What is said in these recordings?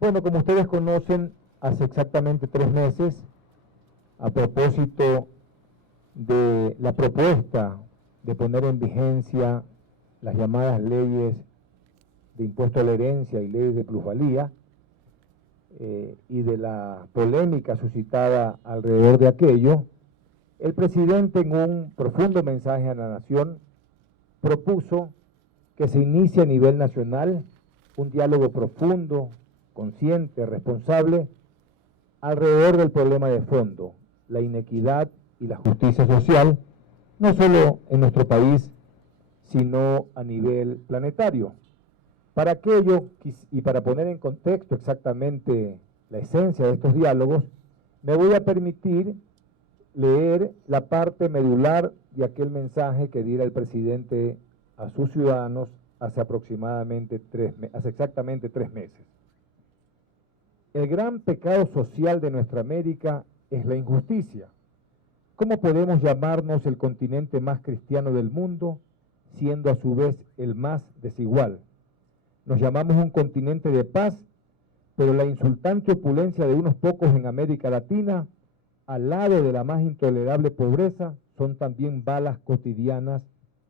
Bueno, como ustedes conocen, hace exactamente 3 meses, a propósito de la propuesta de poner en vigencia las llamadas leyes de impuesto a la herencia y leyes de plusvalía, y de la polémica suscitada alrededor de aquello, el presidente, en un profundo mensaje a la nación, propuso que se inicie a nivel nacional un diálogo profundo, consciente, responsable, alrededor del problema de fondo, la inequidad y la justicia social, no solo en nuestro país, sino a nivel planetario. Para aquello, y para poner en contexto exactamente la esencia de estos diálogos, me voy a permitir leer la parte medular de aquel mensaje que diera el presidente a sus ciudadanos hace exactamente 3 meses. El gran pecado social de nuestra América es la injusticia. ¿Cómo podemos llamarnos el continente más cristiano del mundo, siendo a su vez el más desigual? Nos llamamos un continente de paz, pero la insultante opulencia de unos pocos en América Latina, al lado de la más intolerable pobreza, son también balas cotidianas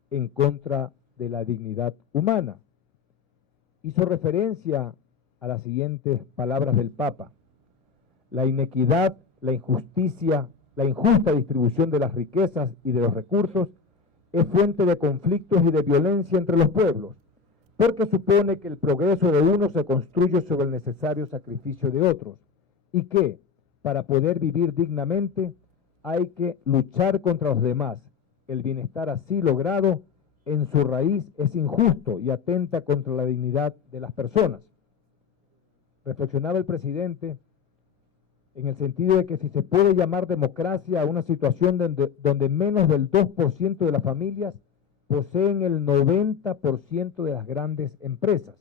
en contra de la dignidad humana. Hizo referencia a las siguientes palabras del Papa: la inequidad, la injusticia, la injusta distribución de las riquezas y de los recursos es fuente de conflictos y de violencia entre los pueblos, porque supone que el progreso de unos se construye sobre el necesario sacrificio de otros, y que, para poder vivir dignamente, hay que luchar contra los demás. El bienestar así logrado, en su raíz, es injusto y atenta contra la dignidad de las personas. Reflexionaba el presidente en el sentido de que si se puede llamar democracia a una situación donde menos del 2% de las familias poseen el 90% de las grandes empresas.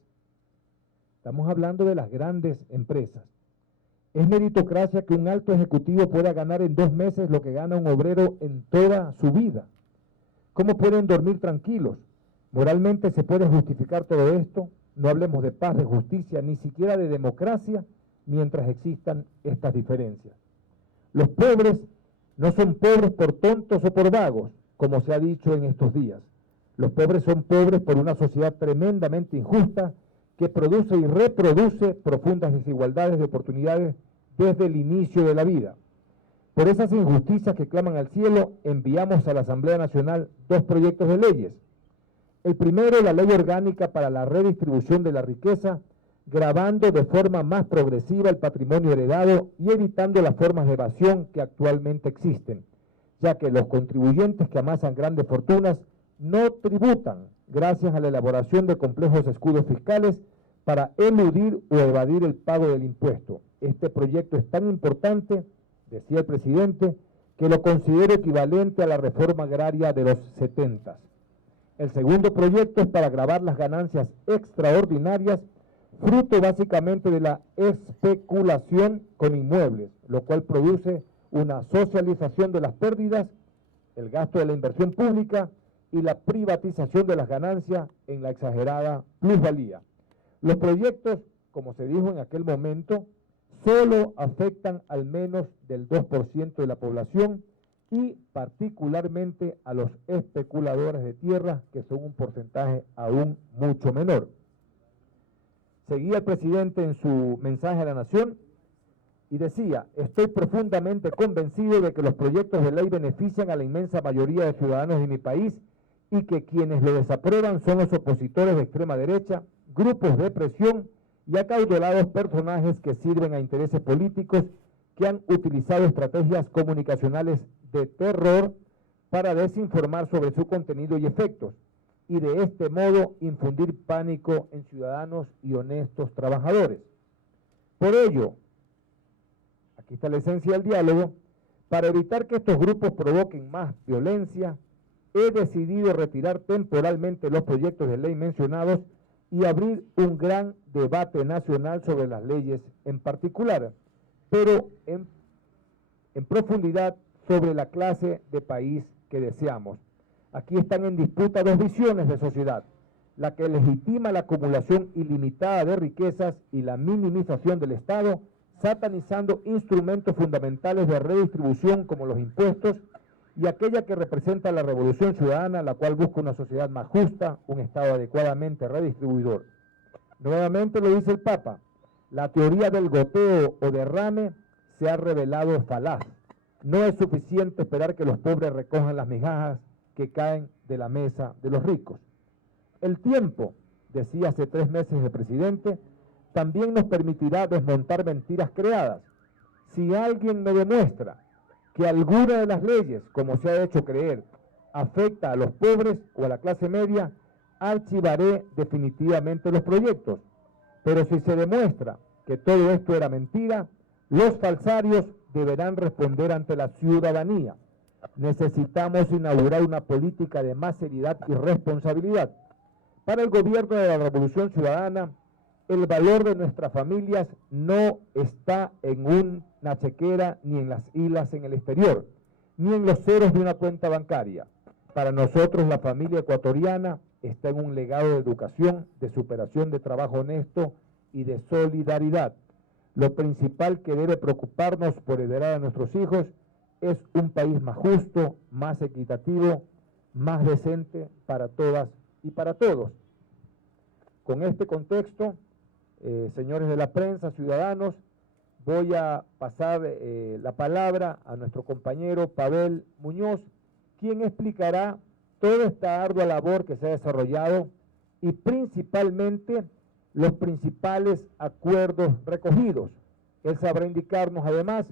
Estamos hablando de las grandes empresas. Es meritocracia que un alto ejecutivo pueda ganar en 2 meses lo que gana un obrero en toda su vida. ¿Cómo pueden dormir tranquilos? ¿Moralmente se puede justificar todo esto? No hablemos de paz, de justicia, ni siquiera de democracia, mientras existan estas diferencias. Los pobres no son pobres por tontos o por vagos, como se ha dicho en estos días. Los pobres son pobres por una sociedad tremendamente injusta que produce y reproduce profundas desigualdades de oportunidades desde el inicio de la vida. Por esas injusticias que claman al cielo, enviamos a la Asamblea Nacional 2 proyectos de leyes. El primero, la Ley Orgánica para la Redistribución de la Riqueza, gravando de forma más progresiva el patrimonio heredado y evitando las formas de evasión que actualmente existen, ya que los contribuyentes que amasan grandes fortunas no tributan gracias a la elaboración de complejos escudos fiscales para eludir o evadir el pago del impuesto. Este proyecto es tan importante, decía el presidente, que lo considero equivalente a la reforma agraria de los 70. El segundo proyecto es para gravar las ganancias extraordinarias, fruto básicamente de la especulación con inmuebles, lo cual produce una socialización de las pérdidas, el gasto de la inversión pública y la privatización de las ganancias en la exagerada plusvalía. Los proyectos, como se dijo en aquel momento, solo afectan al menos del 2% de la población y particularmente a los especuladores de tierras, que son un porcentaje aún mucho menor. Seguía el presidente en su mensaje a la nación y decía: estoy profundamente convencido de que los proyectos de ley benefician a la inmensa mayoría de ciudadanos de mi país y que quienes lo desaprueban son los opositores de extrema derecha, grupos de presión y acaudalados personajes que sirven a intereses políticos que han utilizado estrategias comunicacionales de terror para desinformar sobre su contenido y efectos, y de este modo infundir pánico en ciudadanos y honestos trabajadores. Por ello, aquí está la esencia del diálogo, para evitar que estos grupos provoquen más violencia, he decidido retirar temporalmente los proyectos de ley mencionados y abrir un gran debate nacional sobre las leyes en particular, pero en profundidad sobre la clase de país que deseamos. Aquí están en disputa 2 visiones de sociedad: la que legitima la acumulación ilimitada de riquezas y la minimización del Estado, satanizando instrumentos fundamentales de redistribución como los impuestos, y aquella que representa la revolución ciudadana, la cual busca una sociedad más justa, un Estado adecuadamente redistribuidor. Nuevamente lo dice el Papa, la teoría del goteo o derrame se ha revelado falaz. No es suficiente esperar que los pobres recojan las migajas que caen de la mesa de los ricos. El tiempo, decía hace 3 meses el presidente, también nos permitirá desmontar mentiras creadas. Si alguien me demuestra que alguna de las leyes, como se ha hecho creer, afecta a los pobres o a la clase media, archivaré definitivamente los proyectos. Pero si se demuestra que todo esto era mentira, los falsarios deberán responder ante la ciudadanía. Necesitamos inaugurar una política de más seriedad y responsabilidad. Para el gobierno de la Revolución Ciudadana, el valor de nuestras familias no está en una chequera ni en las hilas en el exterior, ni en los ceros de una cuenta bancaria. Para nosotros la familia ecuatoriana está en un legado de educación, de superación, de trabajo honesto y de solidaridad. Lo principal que debe preocuparnos por heredar a nuestros hijos es un país más justo, más equitativo, más decente para todas y para todos. Con este contexto, señores de la prensa, ciudadanos, voy a pasar la palabra a nuestro compañero Pavel Muñoz, quien explicará toda esta ardua labor que se ha desarrollado y principalmente los principales acuerdos recogidos. Él sabrá indicarnos además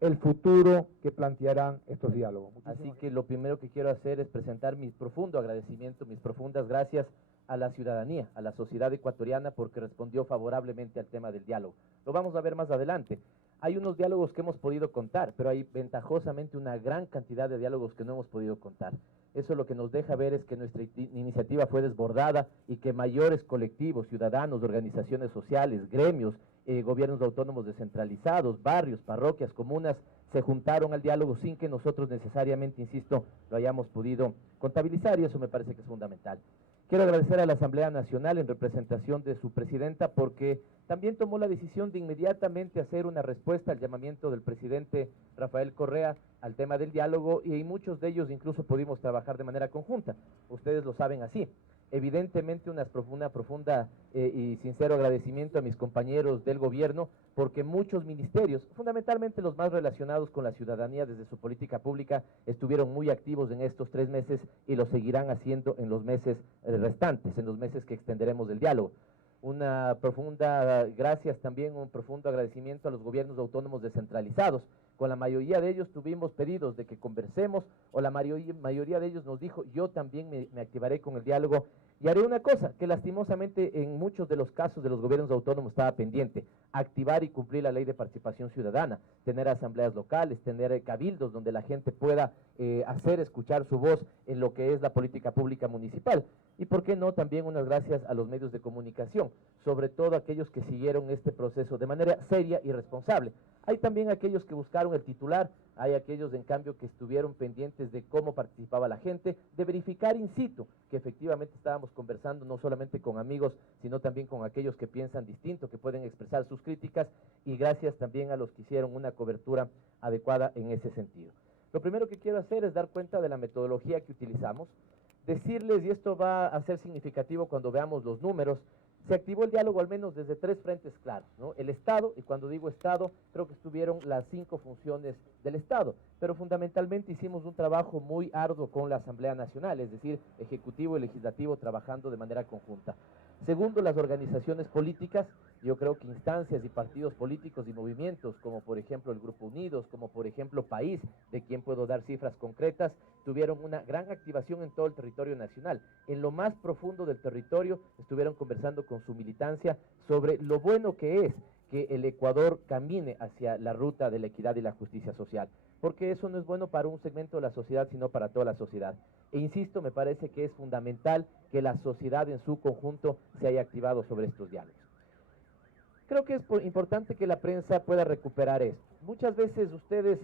el futuro que plantearán estos diálogos. Así que lo primero que quiero hacer es presentar mi profundo agradecimiento, mis profundas gracias a la ciudadanía, a la sociedad ecuatoriana, porque respondió favorablemente al tema del diálogo. Lo vamos a ver más adelante. Hay unos diálogos que hemos podido contar, pero hay ventajosamente una gran cantidad de diálogos que no hemos podido contar. Eso lo que nos deja ver es que nuestra iniciativa fue desbordada y que mayores colectivos, ciudadanos, organizaciones sociales, gremios, gobiernos autónomos descentralizados, barrios, parroquias, comunas, se juntaron al diálogo sin que nosotros necesariamente, insisto, lo hayamos podido contabilizar, y eso me parece que es fundamental. Quiero agradecer a la Asamblea Nacional en representación de su presidenta, porque también tomó la decisión de inmediatamente hacer una respuesta al llamamiento del presidente Rafael Correa al tema del diálogo, y en muchos de ellos incluso pudimos trabajar de manera conjunta. Ustedes lo saben así. Evidentemente una profunda y sincero agradecimiento a mis compañeros del gobierno, porque muchos ministerios, fundamentalmente los más relacionados con la ciudadanía desde su política pública, estuvieron muy activos en estos 3 meses y lo seguirán haciendo en los meses restantes, en los meses que extenderemos del diálogo. Una profunda gracias también, un profundo agradecimiento a los gobiernos autónomos descentralizados. Con la mayoría de ellos tuvimos pedidos de que conversemos, o la mayoría de ellos nos dijo, yo también me activaré con el diálogo y haré una cosa que lastimosamente en muchos de los casos de los gobiernos autónomos estaba pendiente: activar y cumplir la ley de participación ciudadana, tener asambleas locales, tener cabildos donde la gente pueda hacer escuchar su voz en lo que es la política pública municipal. Y por qué no, también unas gracias a los medios de comunicación, sobre todo aquellos que siguieron este proceso de manera seria y responsable. Hay también aquellos que buscaron el titular, hay aquellos en cambio que estuvieron pendientes de cómo participaba la gente, de verificar in situ que efectivamente estábamos conversando no solamente con amigos, sino también con aquellos que piensan distinto, que pueden expresar sus críticas, y gracias también a los que hicieron una cobertura adecuada en ese sentido. Lo primero que quiero hacer es dar cuenta de la metodología que utilizamos, decirles, y esto va a ser significativo cuando veamos los números, se activó el diálogo al menos desde 3 frentes claros, ¿no? El Estado, y cuando digo Estado, creo que estuvieron las 5 funciones del Estado, pero fundamentalmente hicimos un trabajo muy arduo con la Asamblea Nacional, es decir, Ejecutivo y Legislativo trabajando de manera conjunta. Segundo, las organizaciones políticas. Yo creo que instancias y partidos políticos y movimientos, como por ejemplo el Grupo Unidos, como por ejemplo País, de quien puedo dar cifras concretas, tuvieron una gran activación en todo el territorio nacional. En lo más profundo del territorio estuvieron conversando con su militancia sobre lo bueno que es que el Ecuador camine hacia la ruta de la equidad y la justicia social, porque eso no es bueno para un segmento de la sociedad, sino para toda la sociedad. E insisto, me parece que es fundamental que la sociedad en su conjunto se haya activado sobre estos diálogos. Creo que es importante que la prensa pueda recuperar esto. Muchas veces ustedes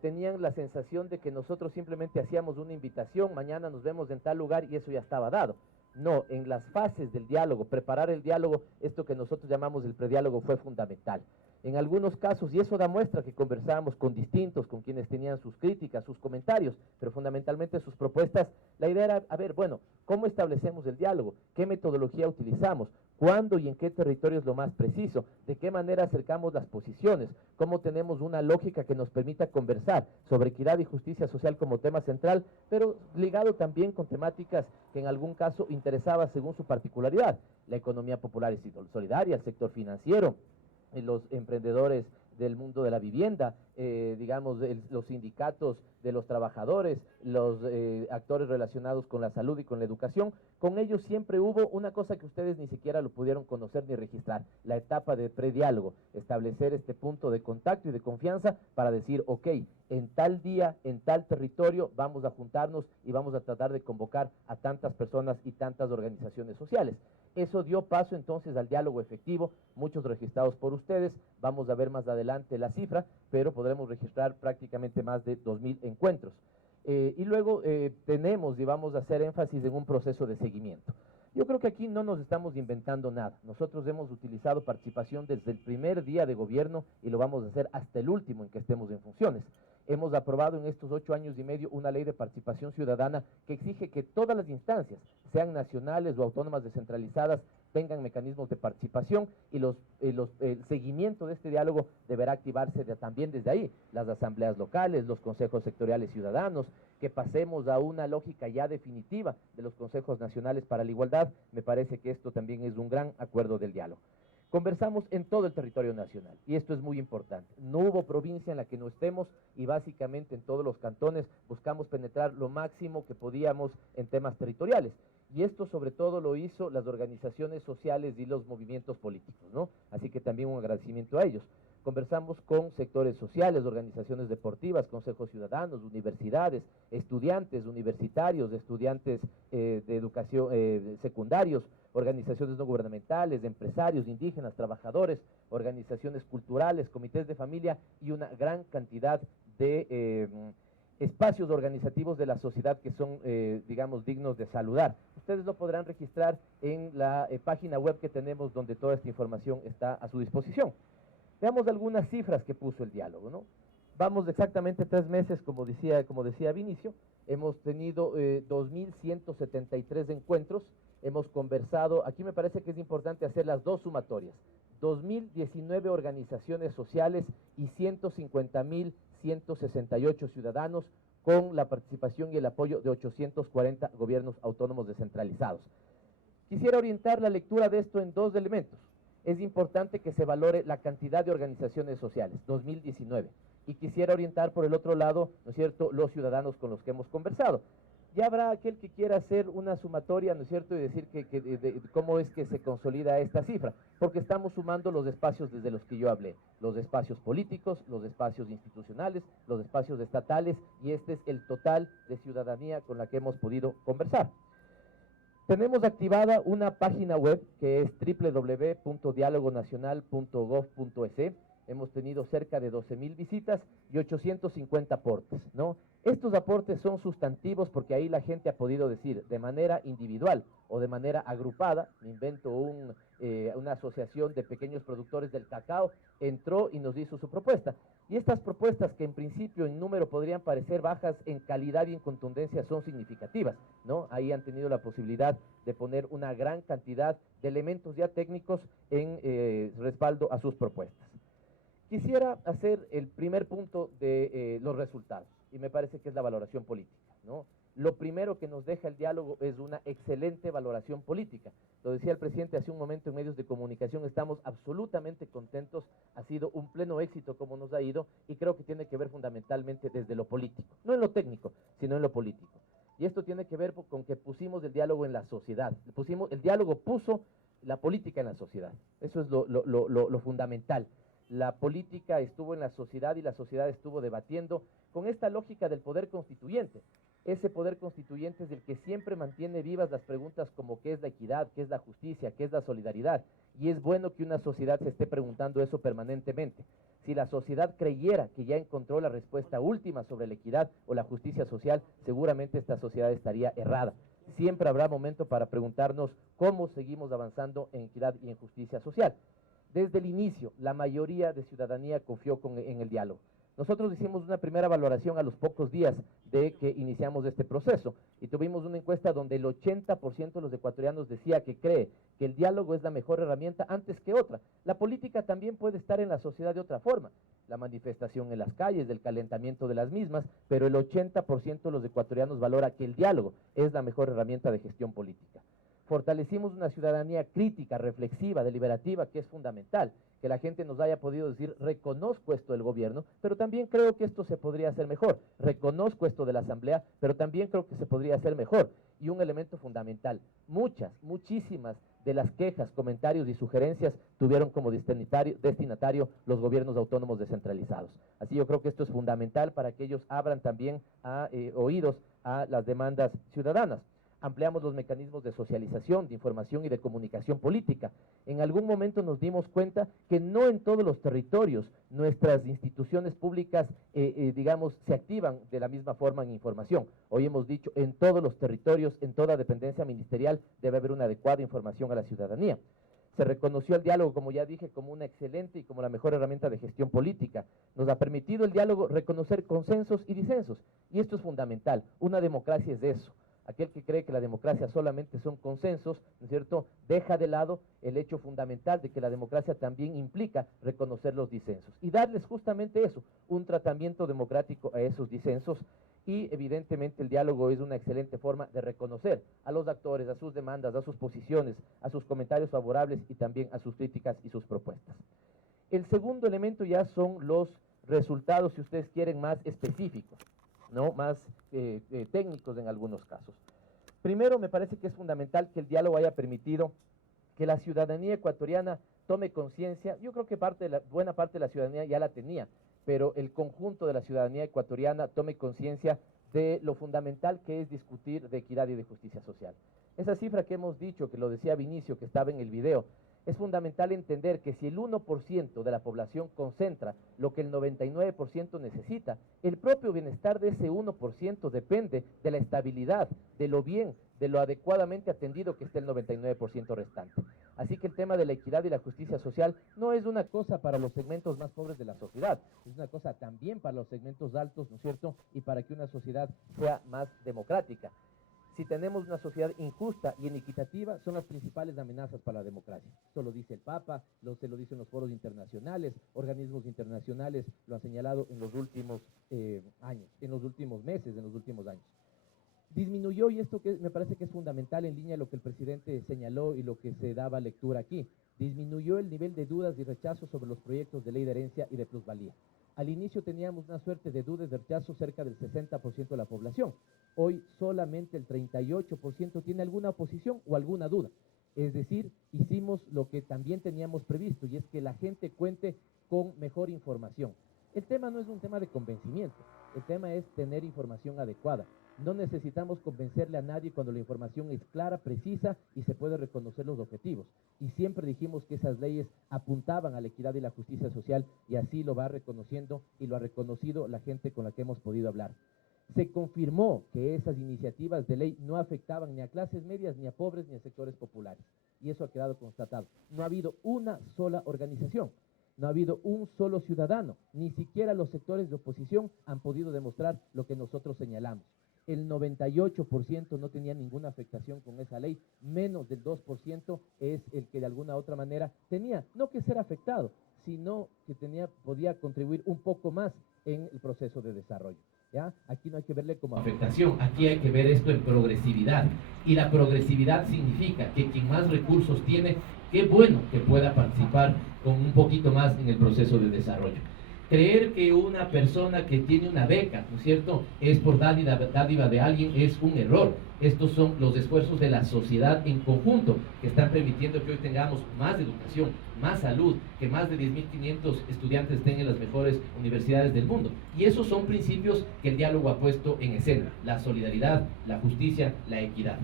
tenían la sensación de que nosotros simplemente hacíamos una invitación, mañana nos vemos en tal lugar y eso ya estaba dado. No, en las fases del diálogo, preparar el diálogo, esto que nosotros llamamos el prediálogo fue fundamental. En algunos casos, y eso da muestra que conversábamos con distintos, con quienes tenían sus críticas, sus comentarios, pero fundamentalmente sus propuestas, la idea era, a ver, bueno, ¿cómo establecemos el diálogo? ¿Qué metodología utilizamos? ¿Cuándo y en qué territorio es lo más preciso? ¿De qué manera acercamos las posiciones? ¿Cómo tenemos una lógica que nos permita conversar sobre equidad y justicia social como tema central, pero ligado también con temáticas que en algún caso interesaba según su particularidad? La economía popular y solidaria, el sector financiero, los emprendedores del mundo de la vivienda, digamos, los sindicatos de los trabajadores, los actores relacionados con la salud y con la educación. Con ellos siempre hubo una cosa que ustedes ni siquiera lo pudieron conocer ni registrar, la etapa de prediálogo, establecer este punto de contacto y de confianza para decir, ok, en tal día, en tal territorio, vamos a juntarnos y vamos a tratar de convocar a tantas personas y tantas organizaciones sociales. Eso dio paso entonces al diálogo efectivo, muchos registrados por ustedes, vamos a ver más adelante la cifra, pero podremos registrar prácticamente más de 2.000 encuentros. Y luego tenemos y vamos a hacer énfasis en un proceso de seguimiento. Yo creo que aquí no nos estamos inventando nada. Nosotros hemos utilizado participación desde el primer día de gobierno y lo vamos a hacer hasta el último en que estemos en funciones. Hemos aprobado en estos 8 años y medio una ley de participación ciudadana que exige que todas las instancias, sean nacionales o autónomas descentralizadas, tengan mecanismos de participación y el seguimiento de este diálogo deberá activarse también desde ahí, las asambleas locales, los consejos sectoriales ciudadanos, que pasemos a una lógica ya definitiva de los consejos nacionales para la igualdad. Me parece que esto también es un gran acuerdo del diálogo. Conversamos en todo el territorio nacional y esto es muy importante. No hubo provincia en la que no estemos y básicamente en todos los cantones buscamos penetrar lo máximo que podíamos en temas territoriales. Y esto sobre todo lo hizo las organizaciones sociales y los movimientos políticos, ¿no? Así que también un agradecimiento a ellos. Conversamos con sectores sociales, organizaciones deportivas, consejos ciudadanos, universidades, estudiantes universitarios, estudiantes de educación secundarios, organizaciones no gubernamentales, empresarios, indígenas, trabajadores, organizaciones culturales, comités de familia y una gran cantidad de espacios organizativos de la sociedad que son, digamos, dignos de saludar. Ustedes lo podrán registrar en la página web que tenemos donde toda esta información está a su disposición. Veamos algunas cifras que puso el diálogo, ¿no? Vamos exactamente 3 meses, como decía Vinicio, hemos tenido 2.173 encuentros, hemos conversado, aquí me parece que es importante hacer las dos sumatorias, 2.019 organizaciones sociales y 150.168 ciudadanos con la participación y el apoyo de 840 gobiernos autónomos descentralizados. Quisiera orientar la lectura de esto en 2 elementos. Es importante que se valore la cantidad de organizaciones sociales, 2019, y quisiera orientar por el otro lado, ¿no es cierto?, los ciudadanos con los que hemos conversado. Ya habrá aquel que quiera hacer una sumatoria, ¿no es cierto?, y decir cómo es que se consolida esta cifra, porque estamos sumando los espacios desde los que yo hablé, los espacios políticos, los espacios institucionales, los espacios estatales, y este es el total de ciudadanía con la que hemos podido conversar. Tenemos activada una página web que es www.dialogonacional.gov.es. Hemos tenido cerca de 12.000 visitas y 850 aportes, ¿no? Estos aportes son sustantivos porque ahí la gente ha podido decir de manera individual o de manera agrupada, me invento una asociación de pequeños productores del cacao, entró y nos hizo su propuesta. Y estas propuestas que en principio en número podrían parecer bajas, en calidad y en contundencia son significativas, ¿no? Ahí han tenido la posibilidad de poner una gran cantidad de elementos ya técnicos en respaldo a sus propuestas. Quisiera hacer el primer punto de los resultados, y me parece que es la valoración política, ¿no? Lo primero que nos deja el diálogo es una excelente valoración política. Lo decía el presidente hace un momento en medios de comunicación, estamos absolutamente contentos, ha sido un pleno éxito como nos ha ido, y creo que tiene que ver fundamentalmente desde lo político, no en lo técnico, sino en lo político. Y esto tiene que ver con que pusimos el diálogo en la sociedad, el diálogo puso la política en la sociedad, eso es lo fundamental. La política estuvo en la sociedad y la sociedad estuvo debatiendo con esta lógica del poder constituyente. Ese poder constituyente es el que siempre mantiene vivas las preguntas como qué es la equidad, qué es la justicia, qué es la solidaridad. Y es bueno que una sociedad se esté preguntando eso permanentemente. Si la sociedad creyera que ya encontró la respuesta última sobre la equidad o la justicia social, seguramente esta sociedad estaría errada. siempre habrá momento para preguntarnos cómo seguimos avanzando en equidad y en justicia social. Desde el inicio, la mayoría de ciudadanía confió en el diálogo. Nosotros hicimos una primera valoración a los pocos días de que iniciamos este proceso y tuvimos una encuesta donde el 80% de los ecuatorianos decía que cree que el diálogo es la mejor herramienta antes que otra. La política también puede estar en la sociedad de otra forma, la manifestación en las calles, el calentamiento de las mismas, pero el 80% de los ecuatorianos valora que el diálogo es la mejor herramienta de gestión política. Fortalecimos una ciudadanía crítica, reflexiva, deliberativa, que es fundamental, que la gente nos haya podido decir, reconozco esto del gobierno, pero también creo que esto se podría hacer mejor, reconozco esto de la asamblea, pero también creo que se podría hacer mejor. Y un elemento fundamental, muchísimas de las quejas, comentarios y sugerencias tuvieron como destinatario los gobiernos autónomos descentralizados. Así yo creo que esto es fundamental para que ellos abran también oídos a las demandas ciudadanas. Ampliamos los mecanismos de socialización, de información y de comunicación política. En algún momento nos dimos cuenta que no en todos los territorios nuestras instituciones públicas, digamos, se activan de la misma forma en información. Hoy hemos dicho, en todos los territorios, en toda dependencia ministerial, debe haber una adecuada información a la ciudadanía. Se reconoció el diálogo, como ya dije, como una excelente y como la mejor herramienta de gestión política. Nos ha permitido el diálogo reconocer consensos y disensos, y esto es fundamental. Una democracia es eso. Aquel que cree que la democracia solamente son consensos, ¿no es cierto?, deja de lado el hecho fundamental de que la democracia también implica reconocer los disensos y darles justamente eso, un tratamiento democrático a esos disensos. Y evidentemente el diálogo es una excelente forma de reconocer a los actores, a sus demandas, a sus posiciones, a sus comentarios favorables y también a sus críticas y sus propuestas. El segundo elemento ya son los resultados, si ustedes quieren, más específicos, ¿no?, más técnicos en algunos casos. Primero, me parece que es fundamental que el diálogo haya permitido que la ciudadanía ecuatoriana tome conciencia. Yo creo que buena parte de la ciudadanía ya la tenía, pero el conjunto de la ciudadanía ecuatoriana tome conciencia de lo fundamental que es discutir de equidad y de justicia social. Esa cifra que hemos dicho, que lo decía Vinicio, que estaba en el video, es fundamental entender que si el 1% de la población concentra lo que el 99% necesita, el propio bienestar de ese 1% depende de la estabilidad, de lo bien, de lo adecuadamente atendido que esté el 99% restante. Así que el tema de la equidad y la justicia social no es una cosa para los segmentos más pobres de la sociedad, es una cosa también para los segmentos altos, ¿no es cierto?, y para que una sociedad sea más democrática. Si tenemos una sociedad injusta y inequitativa, son las principales amenazas para la democracia. Esto lo dice el Papa, se lo dicen los foros internacionales, organismos internacionales lo han señalado en los últimos años, en los últimos meses, en los últimos años. Disminuyó, y esto que me parece que es fundamental en línea de lo que el presidente señaló y lo que se daba lectura aquí, disminuyó el nivel de dudas y rechazos sobre los proyectos de ley de herencia y de plusvalía. Al inicio teníamos una suerte de dudas, de rechazo cerca del 60% de la población. Hoy solamente el 38% tiene alguna oposición o alguna duda. Es decir, hicimos lo que también teníamos previsto, y es que la gente cuente con mejor información. El tema no es un tema de convencimiento, el tema es tener información adecuada. No necesitamos convencerle a nadie cuando la información es clara, precisa y se puede reconocer los objetivos. Y siempre dijimos que esas leyes apuntaban a la equidad y la justicia social, y así lo va reconociendo y lo ha reconocido la gente con la que hemos podido hablar. Se confirmó que esas iniciativas de ley no afectaban ni a clases medias, ni a pobres, ni a sectores populares. Y eso ha quedado constatado. No ha habido una sola organización, no ha habido un solo ciudadano, ni siquiera los sectores de oposición han podido demostrar lo que nosotros señalamos. El 98% no tenía ninguna afectación con esa ley, menos del 2% es el que de alguna otra manera tenía, no que ser afectado, sino que podía contribuir un poco más en el proceso de desarrollo. ¿Ya? Aquí no hay que verle como afectación, aquí hay que ver esto en progresividad, y la progresividad significa que quien más recursos tiene, qué bueno que pueda participar con un poquito más en el proceso de desarrollo. Creer que una persona que tiene una beca, ¿no es cierto?, es por dádiva de alguien, es un error. Estos son los esfuerzos de la sociedad en conjunto que están permitiendo que hoy tengamos más educación, más salud, que más de 10.500 estudiantes estén en las mejores universidades del mundo. Y esos son principios que el diálogo ha puesto en escena: la solidaridad, la justicia, la equidad.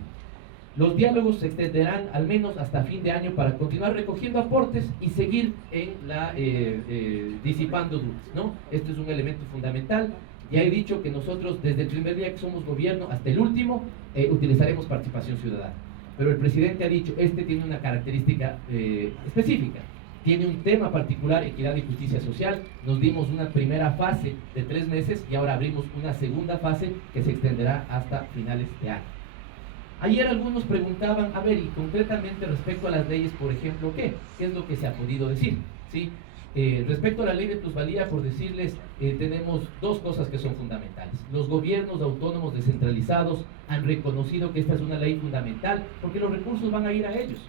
Los diálogos se extenderán al menos hasta fin de año para continuar recogiendo aportes y seguir en disipando dudas, ¿no? Esto es un elemento fundamental. Ya he dicho que nosotros desde el primer día que somos gobierno hasta el último utilizaremos participación ciudadana. Pero el presidente ha dicho, este tiene una característica específica, tiene un tema particular, equidad y justicia social. Nos dimos una primera fase de 3 meses y ahora abrimos una segunda fase que se extenderá hasta finales de año. Ayer algunos preguntaban, a ver, y concretamente respecto a las leyes, por ejemplo, ¿qué es lo que se ha podido decir? ¿Sí? Respecto a la ley de plusvalía, por decirles, tenemos 2 cosas que son fundamentales. Los gobiernos autónomos descentralizados han reconocido que esta es una ley fundamental porque los recursos van a ir a ellos.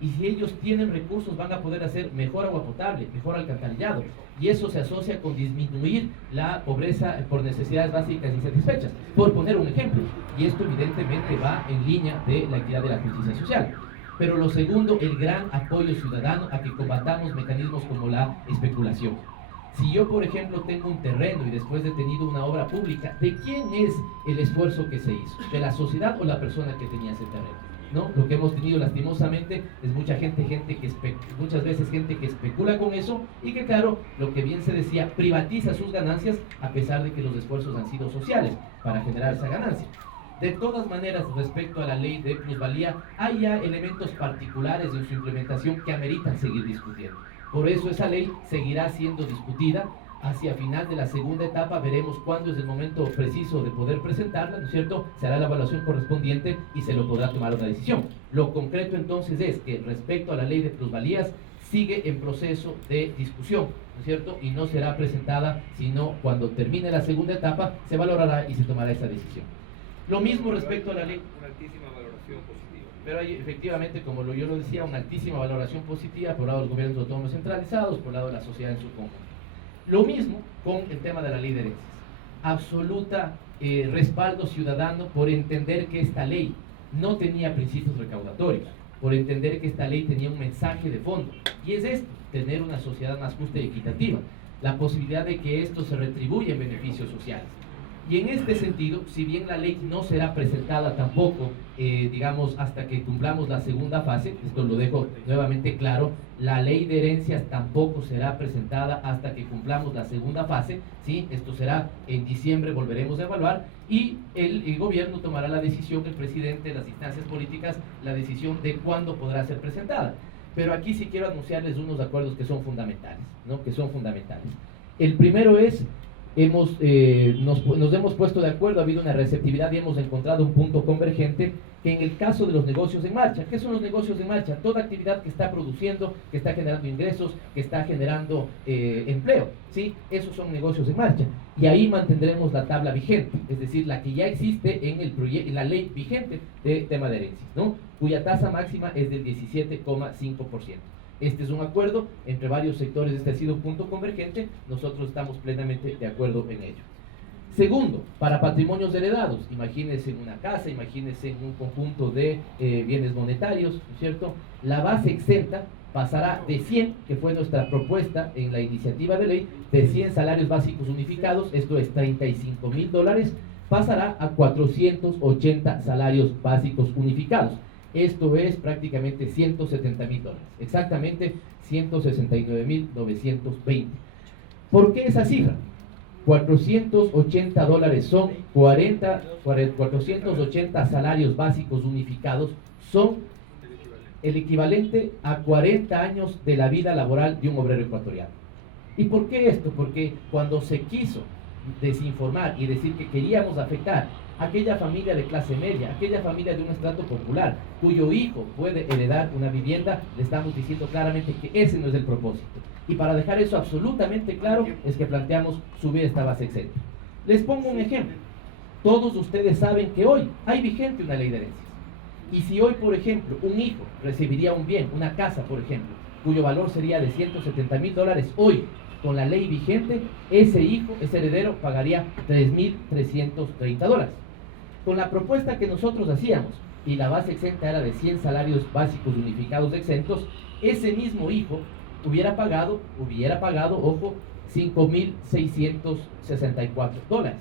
Y si ellos tienen recursos van a poder hacer mejor agua potable, mejor alcantarillado. Y eso se asocia con disminuir la pobreza por necesidades básicas insatisfechas, por poner un ejemplo. Y esto evidentemente va en línea de la equidad de la justicia social. Pero lo segundo, el gran apoyo ciudadano a que combatamos mecanismos como la especulación. Si yo, por ejemplo, tengo un terreno y después he tenido una obra pública, ¿de quién es el esfuerzo que se hizo? ¿De la sociedad o la persona que tenía ese terreno? ¿No? Lo que hemos tenido lastimosamente es muchas veces gente que especula con eso y que, claro, lo que bien se decía, privatiza sus ganancias a pesar de que los esfuerzos han sido sociales para generar esa ganancia. De todas maneras, respecto a la ley de plusvalía, hay ya elementos particulares en su implementación que ameritan seguir discutiendo. Por eso esa ley seguirá siendo discutida. Hacia final de la segunda etapa veremos cuándo es el momento preciso de poder presentarla, ¿no es cierto? Se hará la evaluación correspondiente y se lo podrá tomar una decisión. Lo concreto entonces es que respecto a la ley de plusvalías sigue en proceso de discusión, ¿no es cierto? Y no será presentada, sino cuando termine la segunda etapa se valorará y se tomará esa decisión. Lo mismo respecto a la ley. Una altísima valoración positiva. Pero hay efectivamente, como yo lo decía, una altísima valoración positiva por lado de los gobiernos autónomos centralizados, por lado de la sociedad en su conjunto. Lo mismo con el tema de la ley de herencias. Absoluta respaldo ciudadano por entender que esta ley no tenía principios recaudatorios, por entender que esta ley tenía un mensaje de fondo. Y es esto, tener una sociedad más justa y equitativa. La posibilidad de que esto se retribuya en beneficios sociales. Y en este sentido, si bien la ley no será presentada tampoco, digamos, hasta que cumplamos la segunda fase, esto lo dejo nuevamente claro, la ley de herencias tampoco será presentada hasta que cumplamos la segunda fase, ¿sí? Esto será en diciembre, volveremos a evaluar, y el gobierno tomará la decisión, el presidente, las instancias políticas, la decisión de cuándo podrá ser presentada. Pero aquí sí quiero anunciarles unos acuerdos que son fundamentales, ¿no? Que son fundamentales. El primero es, nos hemos puesto de acuerdo, ha habido una receptividad y hemos encontrado un punto convergente que en el caso de los negocios en marcha, ¿qué son los negocios en marcha? Toda actividad que está produciendo, que está generando ingresos, que está generando empleo, ¿sí? Esos son negocios en marcha. Y ahí mantendremos la tabla vigente, es decir, la que ya existe en la ley vigente de tema de herencias, ¿no? Cuya tasa máxima es del 17,5%. Este es un acuerdo entre varios sectores, este ha sido un punto convergente, nosotros estamos plenamente de acuerdo en ello. Segundo, para patrimonios heredados, imagínense en una casa, imagínense en un conjunto de bienes monetarios, ¿no es cierto? La base exenta pasará de 100, que fue nuestra propuesta en la iniciativa de ley, de 100 salarios básicos unificados, esto es $35,000, pasará a 480 salarios básicos unificados. Esto es prácticamente $170,000, exactamente $169,920. ¿Por qué esa cifra? $480 son 480 salarios básicos unificados, son el equivalente a 40 años de la vida laboral de un obrero ecuatoriano. ¿Y por qué esto? Porque cuando se quiso desinformar y decir que queríamos afectar a aquella familia de clase media, aquella familia de un estrato popular, cuyo hijo puede heredar una vivienda, le estamos diciendo claramente que ese no es el propósito. Y para dejar eso absolutamente claro, es que planteamos subir esta base exenta. Les pongo un ejemplo. Todos ustedes saben que hoy hay vigente una ley de herencias. Y si hoy, por ejemplo, un hijo recibiría un bien, una casa, por ejemplo, cuyo valor sería de $170,000, hoy, con la ley vigente, ese hijo, ese heredero, pagaría $3,330. Con la propuesta que nosotros hacíamos, y la base exenta era de 100 salarios básicos unificados exentos, ese mismo hijo hubiera pagado, ojo, $5,664.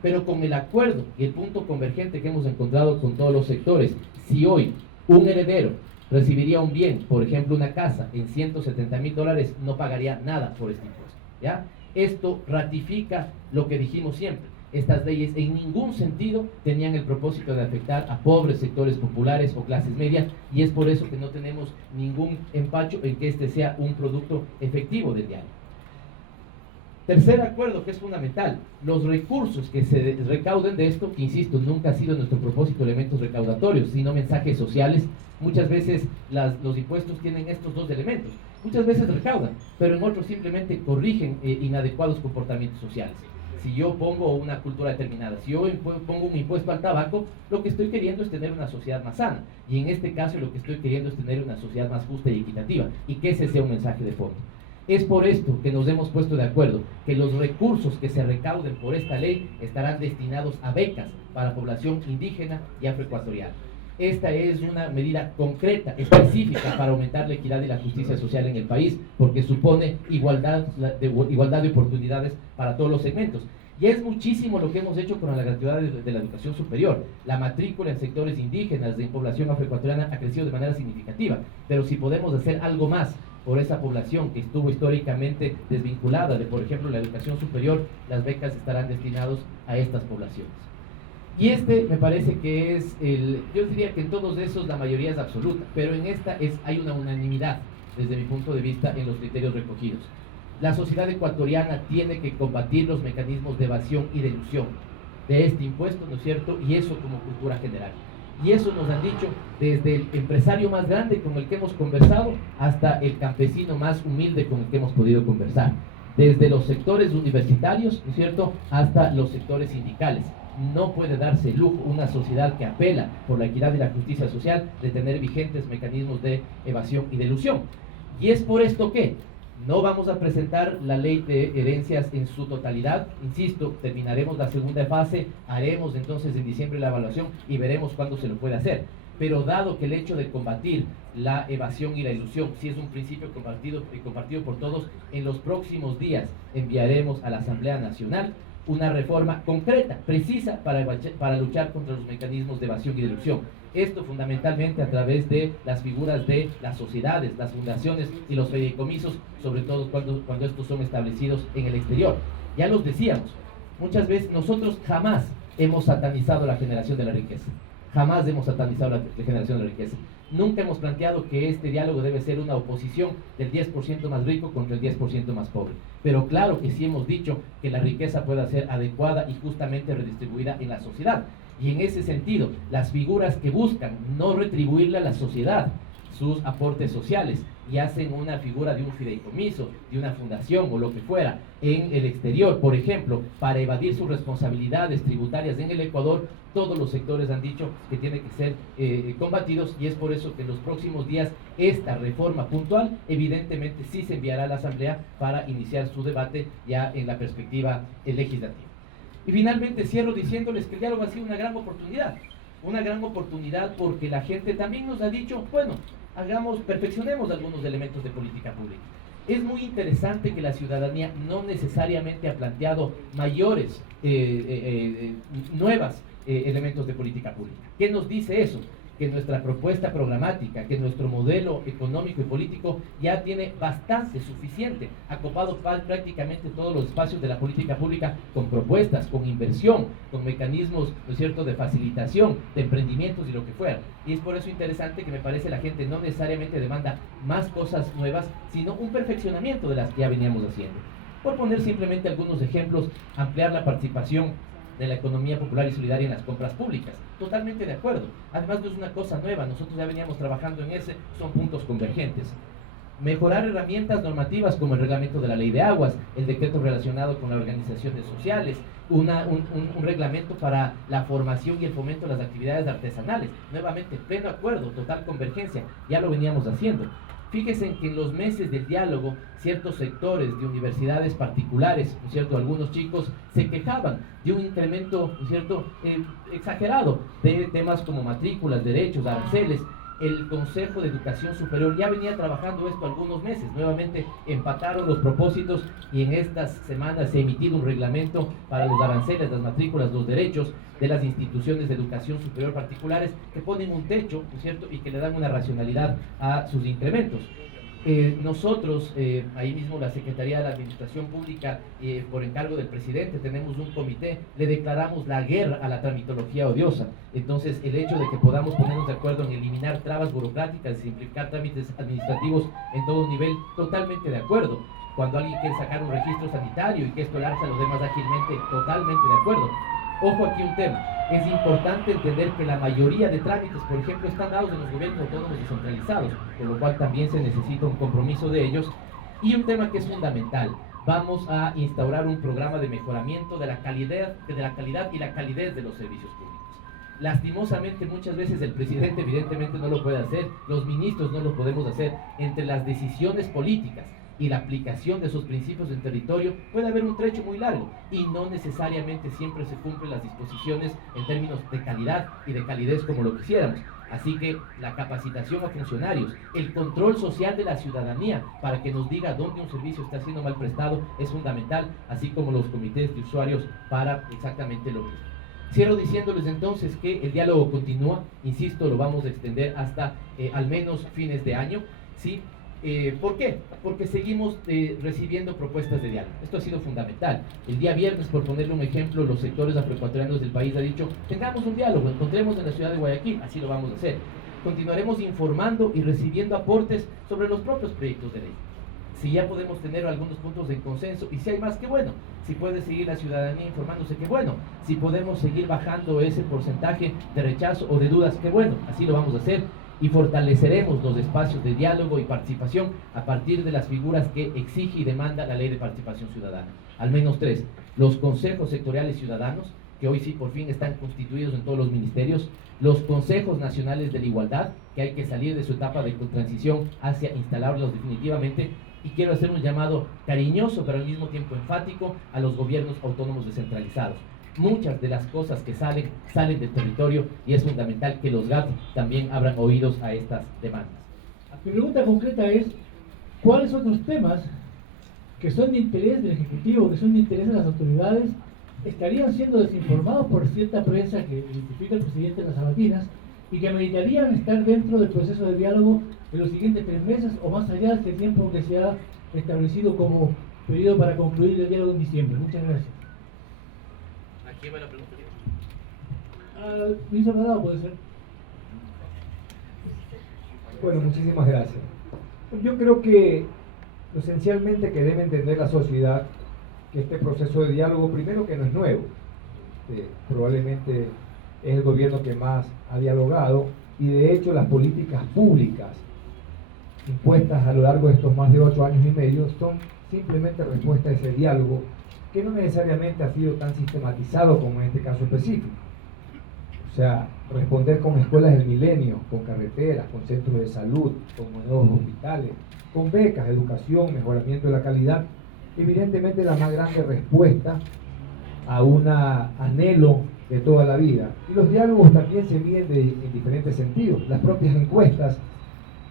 Pero con el acuerdo y el punto convergente que hemos encontrado con todos los sectores, si hoy un heredero recibiría un bien, por ejemplo una casa, en $170,000, no pagaría nada por este impuesto, ¿ya? Esto ratifica lo que dijimos siempre. Estas leyes en ningún sentido tenían el propósito de afectar a pobres sectores populares o clases medias, y es por eso que no tenemos ningún empacho en que este sea un producto efectivo del diálogo. Tercer acuerdo que es fundamental, los recursos que se recauden de esto, que insisto, nunca ha sido nuestro propósito elementos recaudatorios, sino mensajes sociales. Muchas veces los impuestos tienen estos dos elementos. Muchas veces recaudan, pero en otros simplemente corrigen inadecuados comportamientos sociales. Si yo pongo una cultura determinada, si yo pongo un impuesto al tabaco, lo que estoy queriendo es tener una sociedad más sana. Y en este caso lo que estoy queriendo es tener una sociedad más justa y equitativa. Y que ese sea un mensaje de fondo. Es por esto que nos hemos puesto de acuerdo que los recursos que se recauden por esta ley estarán destinados a becas para población indígena y afroecuatoriana. Esta es una medida concreta, específica para aumentar la equidad y la justicia social en el país, porque supone igualdad de oportunidades para todos los segmentos. Y es muchísimo lo que hemos hecho con la gratuidad de la educación superior. La matrícula en sectores indígenas de población afroecuatoriana ha crecido de manera significativa, pero si podemos hacer algo más por esa población que estuvo históricamente desvinculada de, por ejemplo, la educación superior, las becas estarán destinadas a estas poblaciones. Y este me parece que es yo diría que en todos esos la mayoría es absoluta, pero en esta hay una unanimidad desde mi punto de vista en los criterios recogidos. La sociedad ecuatoriana tiene que combatir los mecanismos de evasión y de elusión de este impuesto, ¿no es cierto? Y eso como cultura general. Y eso nos han dicho desde el empresario más grande con el que hemos conversado hasta el campesino más humilde con el que hemos podido conversar. Desde los sectores universitarios, ¿no es cierto?, hasta los sectores sindicales. No puede darse el lujo una sociedad que apela por la equidad y la justicia social de tener vigentes mecanismos de evasión y de elusión. Y es por esto que no vamos a presentar la ley de herencias en su totalidad. Insisto, terminaremos la segunda fase, haremos entonces en diciembre la evaluación y veremos cuándo se lo puede hacer. Pero dado que el hecho de combatir la evasión y la ilusión sí es un principio compartido por todos, en los próximos días enviaremos a la Asamblea Nacional una reforma concreta, precisa, para luchar contra los mecanismos de evasión y de ilusión. Esto fundamentalmente a través de las figuras de las sociedades, las fundaciones y los fideicomisos, sobre todo cuando estos son establecidos en el exterior. Ya los decíamos, muchas veces nosotros jamás hemos satanizado la generación de la riqueza. Jamás hemos satanizado la generación de la riqueza. Nunca hemos planteado que este diálogo debe ser una oposición del 10% más rico contra el 10% más pobre. Pero claro que sí hemos dicho que la riqueza pueda ser adecuada y justamente redistribuida en la sociedad. Y en ese sentido, las figuras que buscan no retribuirle a la sociedad sus aportes sociales y hacen una figura de un fideicomiso, de una fundación o lo que fuera en el exterior, por ejemplo, para evadir sus responsabilidades tributarias en el Ecuador, todos los sectores han dicho que tienen que ser combatidos, y es por eso que en los próximos días esta reforma puntual evidentemente sí se enviará a la Asamblea para iniciar su debate ya en la perspectiva legislativa. Y finalmente cierro diciéndoles que el diálogo ha sido una gran oportunidad porque la gente también nos ha dicho, bueno, perfeccionemos algunos elementos de política pública. Es muy interesante que la ciudadanía no necesariamente ha planteado mayores, nuevas elementos de política pública. ¿Qué nos dice eso? Que nuestra propuesta programática, que nuestro modelo económico y político ya tiene bastante, suficiente, acopado prácticamente todos los espacios de la política pública con propuestas, con inversión, con mecanismos, ¿no es cierto?, de facilitación, de emprendimientos y lo que fuera. Y es por eso interesante que me parece la gente no necesariamente demanda más cosas nuevas, sino un perfeccionamiento de las que ya veníamos haciendo. Por poner simplemente algunos ejemplos, ampliar la participación de la economía popular y solidaria en las compras públicas. Totalmente de acuerdo. Además no es una cosa nueva, nosotros ya veníamos trabajando en ese, son puntos convergentes. Mejorar herramientas normativas como el reglamento de la ley de aguas, el decreto relacionado con las organizaciones sociales, un reglamento para la formación y el fomento de las actividades artesanales. Nuevamente, pleno acuerdo, total convergencia, ya lo veníamos haciendo. Fíjense que en los meses del diálogo, ciertos sectores de universidades particulares, ¿no es cierto?, algunos chicos se quejaban de un incremento, ¿no es cierto?, exagerado de temas como matrículas, derechos, aranceles. El Consejo de Educación Superior ya venía trabajando esto algunos meses. Nuevamente empataron los propósitos y en estas semanas se ha emitido un reglamento para los aranceles, las matrículas, los derechos de las instituciones de educación superior particulares que ponen un techo, ¿no es cierto?, y que le dan una racionalidad a sus incrementos. Nosotros, ahí mismo la Secretaría de la Administración Pública, por encargo del presidente, tenemos un comité, le declaramos la guerra a la tramitología odiosa. Entonces, el hecho de que podamos ponernos de acuerdo en eliminar trabas burocráticas, simplificar trámites administrativos en todo nivel, totalmente de acuerdo. Cuando alguien quiere sacar un registro sanitario y que esto lanza a los demás ágilmente, totalmente de acuerdo. Ojo aquí un tema, es importante entender que la mayoría de trámites, por ejemplo, están dados en los gobiernos autónomos descentralizados, con lo cual también se necesita un compromiso de ellos. Y un tema que es fundamental, vamos a instaurar un programa de mejoramiento de la calidad y la calidez de los servicios públicos. Lastimosamente muchas veces el presidente evidentemente no lo puede hacer, los ministros no lo podemos hacer. Entre las decisiones políticas y la aplicación de esos principios en territorio puede haber un trecho muy largo y no necesariamente siempre se cumplen las disposiciones en términos de calidad y de calidez como lo quisiéramos. Así que la capacitación a funcionarios, el control social de la ciudadanía para que nos diga dónde un servicio está siendo mal prestado es fundamental, así como los comités de usuarios para exactamente lo mismo. Cierro diciéndoles entonces que el diálogo continúa, insisto, lo vamos a extender hasta al menos fines de año, ¿sí? ¿Por qué? Porque seguimos recibiendo propuestas de diálogo. Esto ha sido fundamental. El día viernes, por ponerle un ejemplo, los sectores afroecuatorianos del país han dicho, tengamos un diálogo, encontremos en la ciudad de Guayaquil, así lo vamos a hacer. Continuaremos informando y recibiendo aportes sobre los propios proyectos de ley. Si ya podemos tener algunos puntos de consenso, y si hay más, qué bueno. Si puede seguir la ciudadanía informándose, qué bueno. Si podemos seguir bajando ese porcentaje de rechazo o de dudas, qué bueno. Así lo vamos a hacer. Y fortaleceremos los espacios de diálogo y participación a partir de las figuras que exige y demanda la Ley de Participación Ciudadana. Al menos 3. Los consejos sectoriales ciudadanos, que hoy sí por fin están constituidos en todos los ministerios. Los consejos nacionales de la igualdad, que hay que salir de su etapa de transición hacia instalarlos definitivamente. Y quiero hacer un llamado cariñoso, pero al mismo tiempo enfático, a los gobiernos autónomos descentralizados. Muchas de las cosas que salen del territorio y es fundamental que los GAT también abran oídos a estas demandas. Mi pregunta concreta es, ¿cuáles son los temas que son de interés del Ejecutivo, que son de interés de las autoridades, estarían siendo desinformados por cierta prensa que identifica el presidente en las sabatinas y que ameritarían estar dentro del proceso de diálogo en los siguientes 3 meses o más allá de este tiempo que se ha establecido como periodo para concluir el diálogo en diciembre? Muchas gracias. ¿A quién va la pregunta? Al ministro Cadao, puede ser. Bueno, muchísimas gracias. Yo creo que esencialmente que debe entender la sociedad que este proceso de diálogo, primero que no es nuevo, probablemente es el gobierno que más ha dialogado y de hecho las políticas públicas impuestas a lo largo de estos más de 8 años y medio son simplemente respuesta a ese diálogo que no necesariamente ha sido tan sistematizado como en este caso específico. O sea, responder con escuelas del milenio, con carreteras, con centros de salud, con nuevos hospitales, con becas, educación, mejoramiento de la calidad, evidentemente la más grande respuesta a un anhelo de toda la vida. Y los diálogos también se miden en diferentes sentidos. Las propias encuestas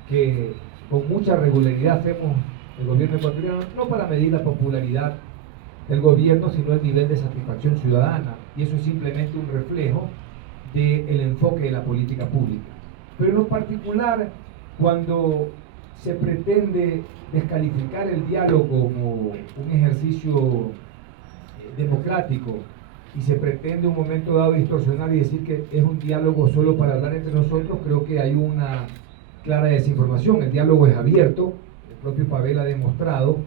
que con mucha regularidad hacemos el gobierno ecuatoriano, no para medir la popularidad del gobierno, sino el nivel de satisfacción ciudadana, y eso es simplemente un reflejo del enfoque de la política pública. Pero en lo particular, cuando se pretende descalificar el diálogo como un ejercicio democrático y se pretende un momento dado distorsionar y decir que es un diálogo solo para hablar entre nosotros, creo que hay una clara desinformación. El diálogo es abierto, el propio Pavel ha demostrado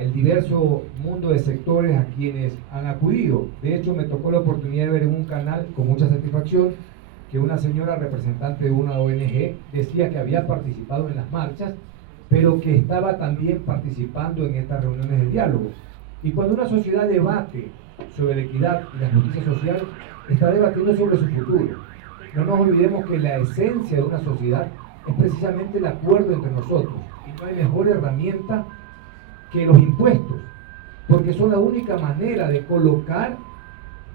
el diverso mundo de sectores a quienes han acudido. De hecho, me tocó la oportunidad de ver en un canal con mucha satisfacción que una señora representante de una ONG decía que había participado en las marchas, pero que estaba también participando en estas reuniones de diálogo. Y cuando una sociedad debate sobre la equidad y la justicia social, está debatiendo sobre su futuro. No nos olvidemos que la esencia de una sociedad es precisamente el acuerdo entre nosotros, y no hay mejor herramienta que los impuestos, porque son la única manera de colocar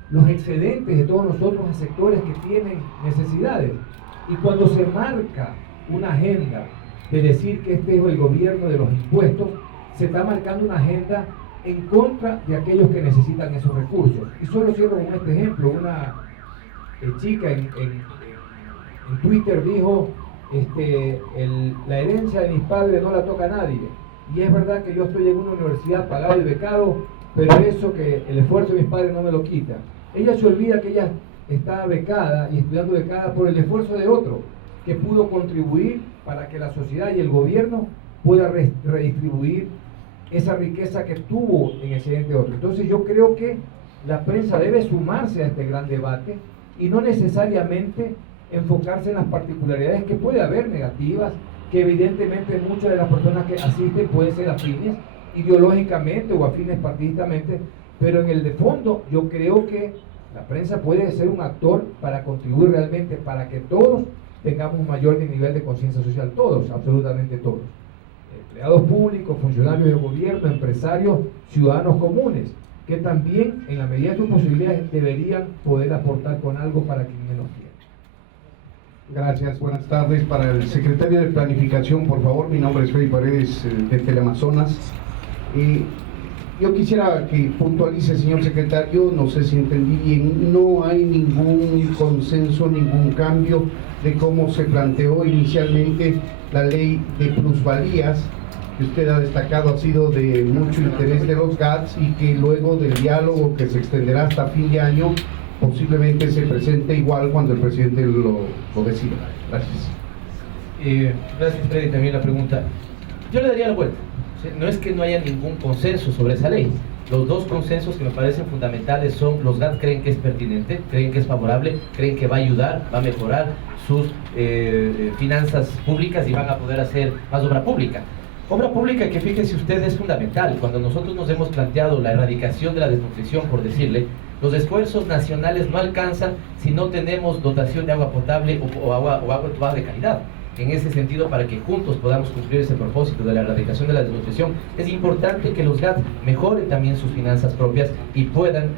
los excedentes de todos nosotros a sectores que tienen necesidades. Y cuando se marca una agenda de decir que este es el gobierno de los impuestos, se está marcando una agenda en contra de aquellos que necesitan esos recursos. Y solo cierro con este ejemplo. Una chica en Twitter dijo la herencia de mis padres no la toca nadie. Y es verdad que yo estoy en una universidad pagado y becado, pero eso que el esfuerzo de mis padres no me lo quita. Ella se olvida que ella está becada y estudiando becada por el esfuerzo de otro, que pudo contribuir para que la sociedad y el gobierno pueda redistribuir esa riqueza que tuvo en excedente de otro. Entonces yo creo que la prensa debe sumarse a este gran debate y no necesariamente enfocarse en las particularidades que puede haber negativas, que evidentemente muchas de las personas que asisten pueden ser afines ideológicamente o afines partidistamente, pero en el de fondo yo creo que la prensa puede ser un actor para contribuir realmente para que todos tengamos un mayor nivel de conciencia social, todos, absolutamente todos. Empleados públicos, funcionarios de gobierno, empresarios, ciudadanos comunes, que también en la medida de sus posibilidades deberían poder aportar con algo para quien menos tiene. Gracias, buenas tardes. Para el secretario de Planificación, por favor, mi nombre es Freddy Paredes, de Teleamazonas. Yo quisiera que puntualice, señor secretario, no sé si entendí bien, no hay ningún consenso, ningún cambio de cómo se planteó inicialmente la ley de plusvalías, que usted ha destacado ha sido de mucho interés de los GATS y que luego del diálogo que se extenderá hasta fin de año, posiblemente se presente igual cuando el presidente lo decida. Gracias. Gracias, Freddy, también la pregunta. Yo le daría la vuelta. No es que no haya ningún consenso sobre esa ley. Los dos consensos que me parecen fundamentales son: los GAT creen que es pertinente, creen que es favorable, creen que va a ayudar, va a mejorar sus finanzas públicas y van a poder hacer más obra pública. Obra pública que, fíjese usted, es fundamental. Cuando nosotros nos hemos planteado la erradicación de la desnutrición, por decirle, los esfuerzos nacionales no alcanzan si no tenemos dotación de agua potable o agua entubada de calidad. En ese sentido, para que juntos podamos cumplir ese propósito de la erradicación de la desnutrición, es importante que los GAT mejoren también sus finanzas propias y puedan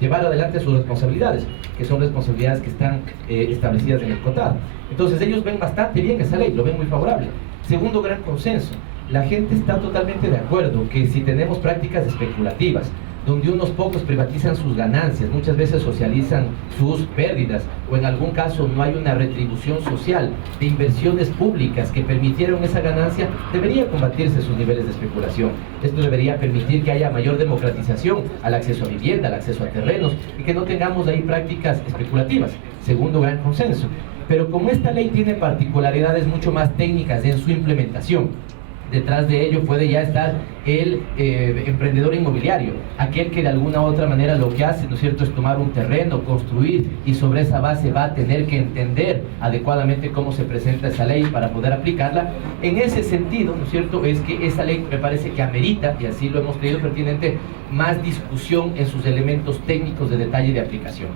llevar adelante sus responsabilidades, que son responsabilidades que están establecidas en el COTAD. Entonces ellos ven bastante bien esa ley, lo ven muy favorable. Segundo gran consenso, la gente está totalmente de acuerdo que si tenemos prácticas especulativas, donde unos pocos privatizan sus ganancias, muchas veces socializan sus pérdidas, o en algún caso no hay una retribución social de inversiones públicas que permitieron esa ganancia, debería combatirse sus niveles de especulación. Esto debería permitir que haya mayor democratización al acceso a vivienda, al acceso a terrenos, y que no tengamos ahí prácticas especulativas. Segundo gran consenso. Pero como esta ley tiene particularidades mucho más técnicas en su implementación, detrás de ello puede ya estar el emprendedor inmobiliario, aquel que de alguna u otra manera lo que hace, ¿no es cierto?, es tomar un terreno, construir, y sobre esa base va a tener que entender adecuadamente cómo se presenta esa ley para poder aplicarla. En ese sentido, ¿no es cierto?, es que esa ley me parece que amerita, y así lo hemos creído pertinente, más discusión en sus elementos técnicos de detalle de aplicación.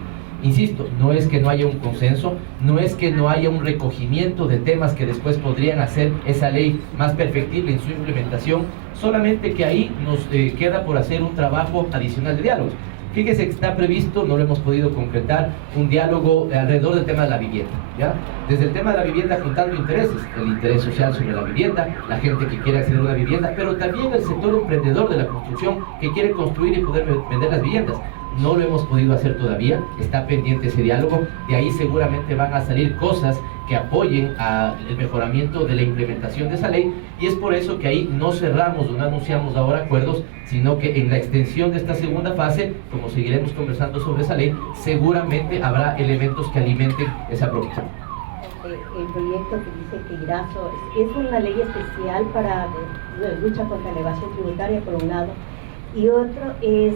Insisto, no es que no haya un consenso, no es que no haya un recogimiento de temas que después podrían hacer esa ley más perfectible en su implementación, solamente que ahí nos queda por hacer un trabajo adicional de diálogo. Fíjese que está previsto, no lo hemos podido concretar, un diálogo alrededor del tema de la vivienda, ¿ya? Desde el tema de la vivienda juntando intereses, el interés social sobre la vivienda, la gente que quiere acceder a una vivienda, pero también el sector emprendedor de la construcción que quiere construir y poder vender las viviendas. No lo hemos podido hacer todavía, está pendiente ese diálogo, de ahí seguramente van a salir cosas que apoyen al mejoramiento de la implementación de esa ley, y es por eso que ahí no cerramos o no anunciamos ahora acuerdos, sino que en la extensión de esta segunda fase, como seguiremos conversando sobre esa ley, seguramente habrá elementos que alimenten esa propuesta. El proyecto que dice que Irazo es una ley especial para lucha contra la evasión tributaria, por un lado, y otro es...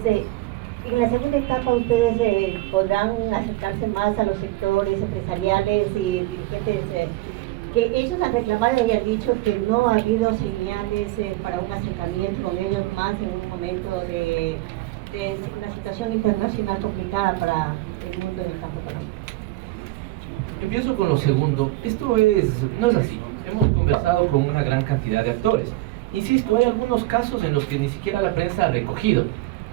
en la segunda etapa ustedes podrán acercarse más a los sectores empresariales y dirigentes que ellos han reclamado y han dicho que no ha habido señales para un acercamiento con ellos más en un momento de una situación internacional complicada para el mundo del campo económico. Empiezo con lo segundo. Esto no es así. Hemos conversado con una gran cantidad de actores. Insisto, hay algunos casos en los que ni siquiera la prensa ha recogido,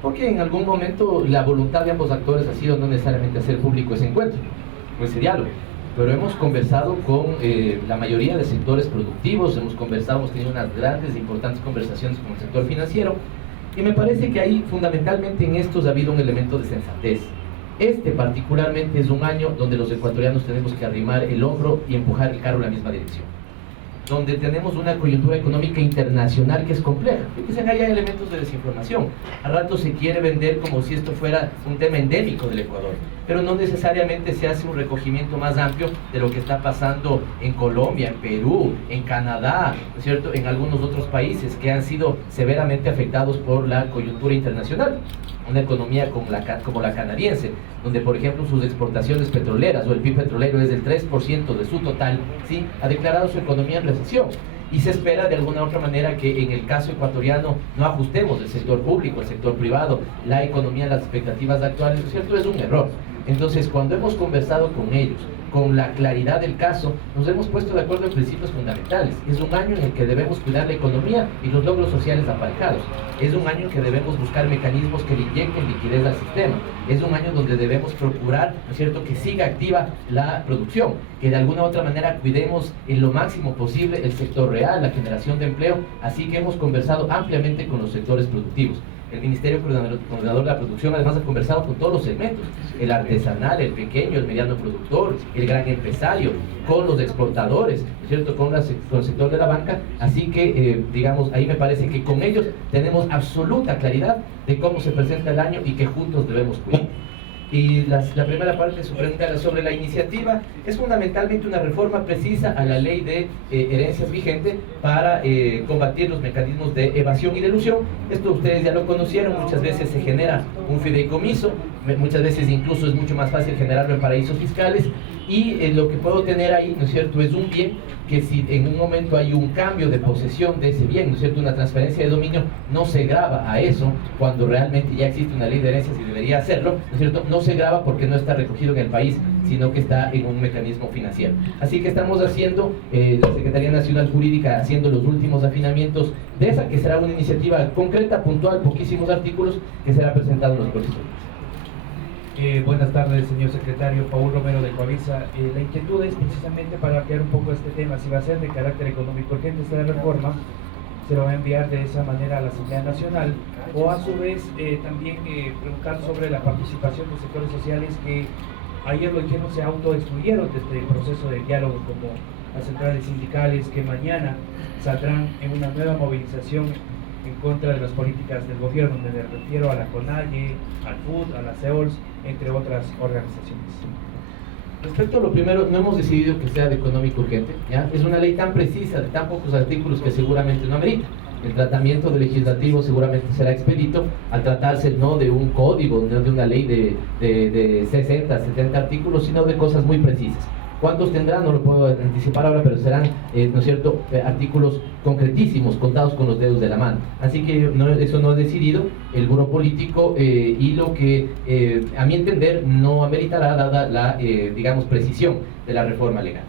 porque en algún momento la voluntad de ambos actores ha sido no necesariamente hacer público ese encuentro o ese diálogo, pero hemos conversado con la mayoría de sectores productivos, hemos tenido unas grandes e importantes conversaciones con el sector financiero, y me parece que ahí fundamentalmente en estos ha habido un elemento de sensatez. Este particularmente es un año donde los ecuatorianos tenemos que arrimar el hombro y empujar el carro en la misma dirección, donde tenemos una coyuntura económica internacional que es compleja. Fíjense, hay elementos de desinformación. A rato se quiere vender como si esto fuera un tema endémico del Ecuador, pero no necesariamente se hace un recogimiento más amplio de lo que está pasando en Colombia, en Perú, en Canadá, ¿no es cierto?, en algunos otros países que han sido severamente afectados por la coyuntura internacional. Una economía como la canadiense, donde por ejemplo sus exportaciones petroleras o el PIB petrolero es del 3% de su total, ¿sí?, ha declarado su economía en recesión. Y se espera de alguna u otra manera que en el caso ecuatoriano no ajustemos el sector público, el sector privado, la economía a las expectativas actuales, ¿no es cierto? Es un error. Entonces, cuando hemos conversado con ellos, con la claridad del caso, nos hemos puesto de acuerdo en principios fundamentales. Es un año en el que debemos cuidar la economía y los logros sociales aparejados. Es un año en que debemos buscar mecanismos que le inyecten liquidez al sistema. Es un año donde debemos procurar, ¿no es cierto?, que siga activa la producción, que de alguna u otra manera cuidemos en lo máximo posible el sector real, la generación de empleo. Así que hemos conversado ampliamente con los sectores productivos. El Ministerio Coordinador de la Producción además ha conversado con todos los segmentos, el artesanal, el pequeño, el mediano productor, el gran empresario, con los exportadores, ¿no es cierto?, con el sector de la banca. Así que, digamos, ahí me parece que con ellos tenemos absoluta claridad de cómo se presenta el año y que juntos debemos cuidar. Y la primera parte de su pregunta era sobre la iniciativa. Es fundamentalmente una reforma precisa a la ley de herencias vigente para combatir los mecanismos de evasión y de elusión. Esto ustedes ya lo conocieron, muchas veces se genera un fideicomiso, muchas veces incluso es mucho más fácil generarlo en paraísos fiscales, y lo que puedo tener ahí, ¿no es cierto?, es un bien que si en un momento hay un cambio de posesión de ese bien, ¿no es cierto?, una transferencia de dominio, no se grava a eso cuando realmente ya existe una ley de herencias y debería hacerlo, ¿no es cierto?, no se grava porque no está recogido en el país, sino que está en un mecanismo financiero. Así que estamos haciendo, la Secretaría Nacional Jurídica haciendo los últimos afinamientos de esa, que será una iniciativa concreta, puntual, poquísimos artículos, que será presentado en los próximos días. Buenas tardes, señor secretario. Paul Romero de Coavisa. La inquietud es precisamente para ampliar un poco este tema. Si va a ser de carácter económico urgente esta reforma, se lo va a enviar de esa manera a la Asamblea Nacional, o a su vez también preguntar sobre la participación de sectores sociales que ayer lo dijeron, se autoexcluyeron de este proceso de diálogo, como las centrales sindicales, que mañana saldrán en una nueva movilización en contra de las políticas del gobierno. Me refiero a la CONAIE, al FUD, a la CEOLS, entre otras organizaciones. Respecto a lo primero, no hemos decidido que sea de económico urgente, ¿ya? Es una ley tan precisa, de tan pocos artículos, que seguramente no amerita. El tratamiento del legislativo seguramente será expedito, al tratarse no de un código, no de una ley de 60, 70 artículos, sino de cosas muy precisas. ¿Cuántos tendrán? No lo puedo anticipar ahora, pero serán, ¿no es cierto?, artículos concretísimos, contados con los dedos de la mano. Así que eso no es decidido el Buró Político, y lo que, a mi entender, no ameritará, dada la, digamos, precisión de la reforma legal.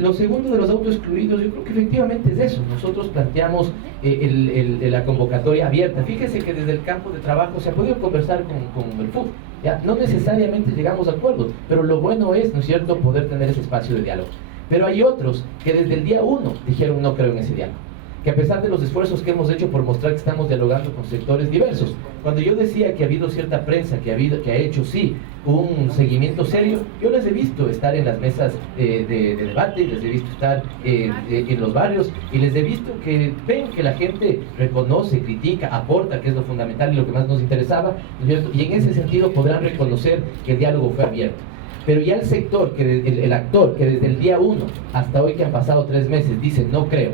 Lo segundo de los autoexcluidos, yo creo que efectivamente es eso. Nosotros planteamos la convocatoria abierta. Fíjese que desde el campo de trabajo se ha podido conversar con el FUD. ¿Ya? No necesariamente llegamos a acuerdos, pero lo bueno es, ¿no es cierto?, poder tener ese espacio de diálogo. Pero hay otros que desde el día 1 dijeron no creo en ese diálogo, que a pesar de los esfuerzos que hemos hecho por mostrar que estamos dialogando con sectores diversos, cuando yo decía que ha habido cierta prensa que ha hecho sí un seguimiento serio, yo les he visto estar en las mesas de debate, les he visto estar en los barrios, y les he visto que ven que la gente reconoce, critica, aporta, que es lo fundamental y lo que más nos interesaba, ¿no es cierto?, y en ese sentido podrán reconocer que el diálogo fue abierto. Pero ya el sector, el actor que desde el día 1 hasta hoy, que han pasado 3 meses, dice no creo,